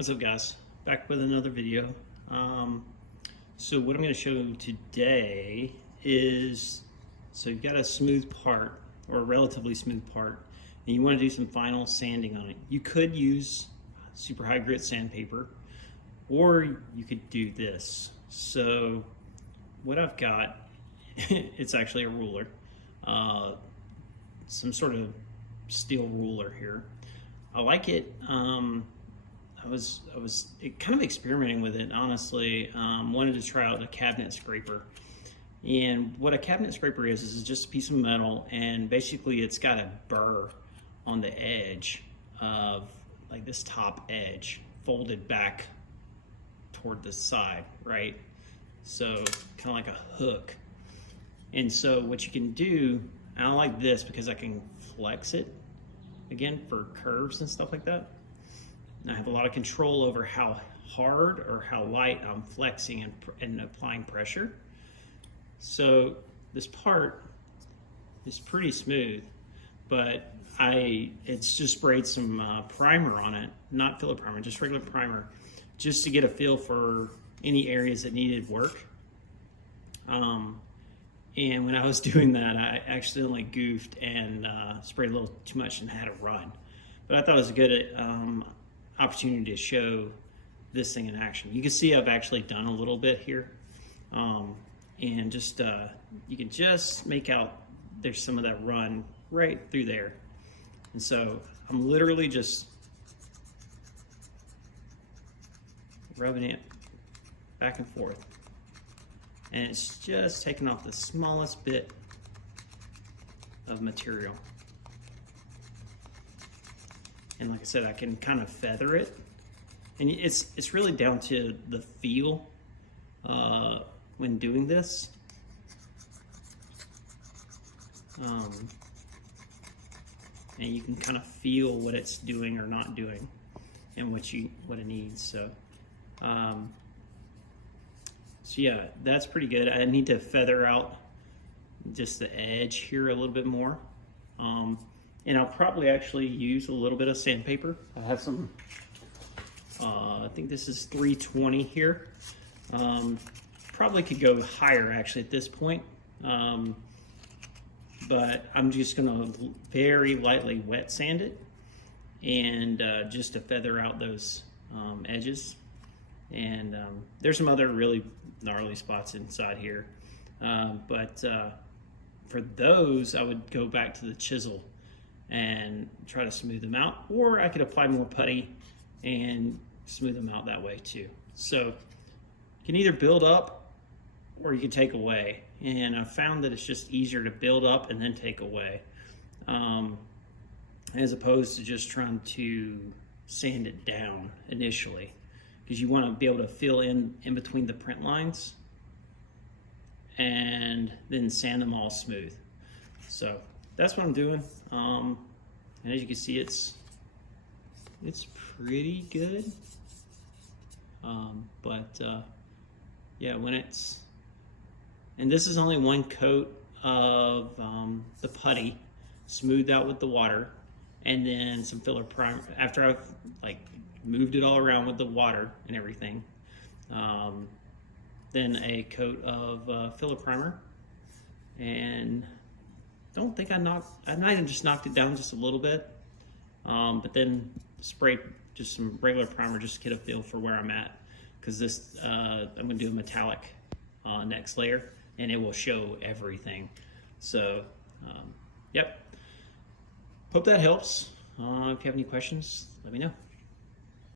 What's up, guys? Back with another video. So what I'm going to show you today is, so you've got a smooth part, or a relatively smooth part, and you want to do some final sanding on it. You could use super high grit sandpaper, or you could do this. So what I've got, it's actually a ruler, some sort of steel ruler here. I like it. I was kind of experimenting with it, honestly. Wanted to try out a cabinet scraper. And what a cabinet scraper is just a piece of metal, and basically it's got a burr on the edge of, like, this top edge folded back toward the side, right? So kind of like a hook. And so what you can do, and I like this because I can flex it again for curves and stuff like that. And I have a lot of control over how hard or how light I'm flexing and applying pressure. So this part is pretty smooth, but it's just sprayed some primer on it, not filler primer, just regular primer, just to get a feel for any areas that needed work. And when I was doing that, I accidentally goofed and sprayed a little too much and had to run. But I thought it was a good opportunity to show this thing in action. You can see I've actually done a little bit here. And just, you can just make out there's some of that run right through there. And so I'm literally just rubbing it back and forth. And it's just taking off the smallest bit of material. And like I said, I can kind of feather it. And it's really down to the feel when doing this. And you can kind of feel what it's doing or not doing and what it needs. So yeah, that's pretty good. I need to feather out just the edge here a little bit more. And I'll probably actually use a little bit of sandpaper. I have some, I think this is 320 here. Probably could go higher actually at this point. But I'm just gonna very lightly wet sand it, and just to feather out those edges. And there's some other really gnarly spots inside here. But for those, I would go back to the chisel and try to smooth them out, or I could apply more putty and smooth them out that way too. So you can either build up or you can take away. And I found that it's just easier to build up and then take away, as opposed to just trying to sand it down initially, because you want to be able to fill in between the print lines and then sand them all smooth. So that's what I'm doing. And as you can see, it's pretty good. Yeah, and this is only one coat of the putty smoothed out with the water, and then some filler primer after I've moved it all around with the water and everything. Then a coat of filler primer, and don't think I might have just knocked it down just a little bit, but then sprayed just some regular primer just to get a feel for where I'm at, because this I'm gonna do a metallic next layer, and it will show everything. So yep, hope that helps. If you have any questions, let me know.